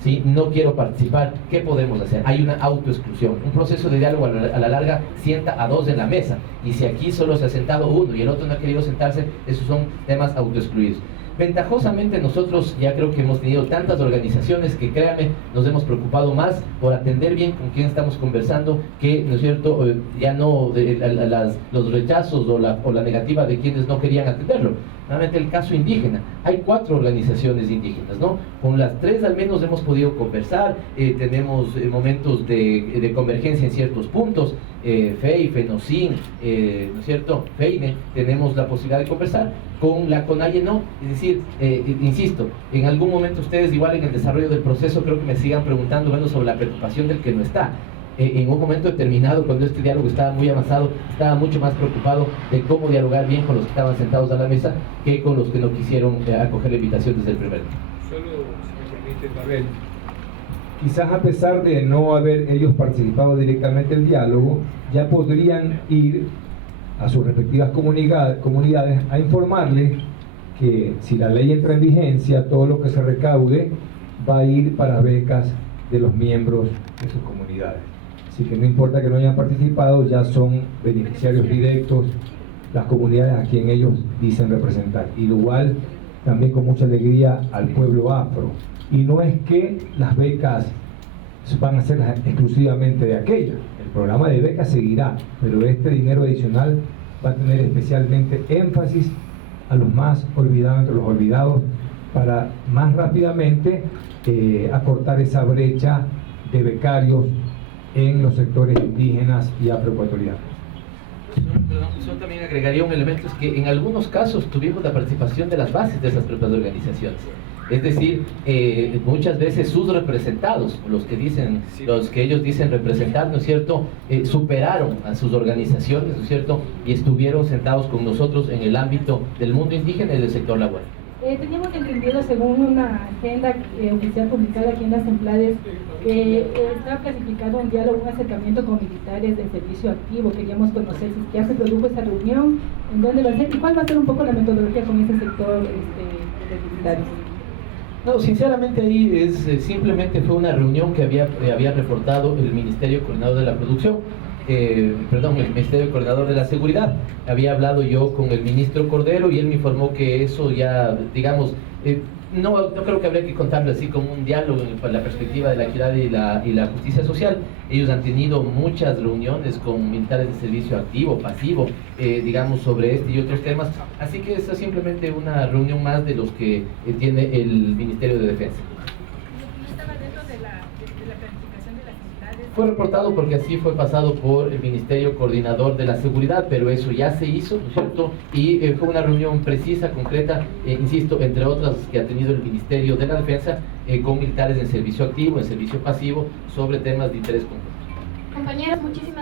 ¿sí?, no quiero participar, ¿qué podemos hacer? Hay una autoexclusión. Un proceso de diálogo a la larga sienta a 2 en la mesa, y si aquí solo se ha sentado uno y el otro no ha querido sentarse, esos son temas autoexcluidos. Ventajosamente nosotros ya creo que hemos tenido tantas organizaciones que, créame, nos hemos preocupado más por atender bien con quién estamos conversando, que, ¿no es cierto?, ya no los rechazos o la negativa de quienes no querían atenderlo. Nuevamente el caso indígena, hay 4 organizaciones indígenas, ¿no? Con las 3 al menos hemos podido conversar, tenemos momentos de convergencia en ciertos puntos, FEI, FENOCIN, ¿no es cierto?, FEINE, tenemos la posibilidad de conversar. Con la CONAIE no, es decir, insisto, en algún momento ustedes igual en el desarrollo del proceso creo que me sigan preguntando, bueno, sobre la preocupación del que no está. en un momento determinado, cuando este diálogo estaba muy avanzado, estaba mucho más preocupado de cómo dialogar bien con los que estaban sentados a la mesa que con los que no quisieron acoger la invitación desde el primer día. Solo, si me permite, Pavel, Quizás a pesar de no haber ellos participado directamente en el diálogo, ya podrían ir a sus respectivas comunidades a informarles que si la ley entra en vigencia, todo lo que se recaude va a ir para becas de los miembros de sus comunidades. Así que no importa que no hayan participado, ya son beneficiarios directos las comunidades a quien ellos dicen representar. Y lo igual también con mucha alegría al pueblo afro. Y no es que las becas van a ser exclusivamente de aquella. El programa de becas seguirá, pero este dinero adicional va a tener especialmente énfasis a los más olvidados entre los olvidados para más rápidamente acortar esa brecha de becarios en los sectores indígenas y afroecuatorianos. Yo también agregaría un elemento, es que en algunos casos tuvimos la participación de las bases de esas propias organizaciones. Es decir, muchas veces sus representados, los que ellos dicen representar, ¿no es cierto?, superaron a sus organizaciones, ¿no es cierto?, y estuvieron sentados con nosotros en el ámbito del mundo indígena y del sector laboral. Teníamos entendido, según una agenda oficial publicada aquí en las Templades, que estaba clasificado un diálogo, un acercamiento con militares del servicio activo. Queríamos conocer si ya se produjo esa reunión, en dónde va a ser y cuál va a ser un poco la metodología con ese sector de militares. No, sinceramente ahí simplemente fue una reunión que había reportado el Ministerio Coordinador de la Producción, el Ministerio Coordinador de la Seguridad. Había hablado yo con el ministro Cordero y él me informó que eso ya, digamos, no creo que habría que contarlo así como un diálogo en la perspectiva de la equidad y la justicia social. Ellos han tenido muchas reuniones con militares de servicio activo, pasivo, digamos, sobre este y otros temas. Así que eso es simplemente una reunión más de los que tiene el Ministerio de Defensa. ¿No estaba dentro de la planificación de las entidades? Fue reportado porque así fue pasado por el Ministerio Coordinador de la Seguridad, pero eso ya se hizo, ¿no es cierto? Y fue una reunión precisa, concreta, insisto, entre otras que ha tenido el Ministerio de la Defensa con militares en servicio activo, en servicio pasivo, sobre temas de interés común. Compañeros, muchísimas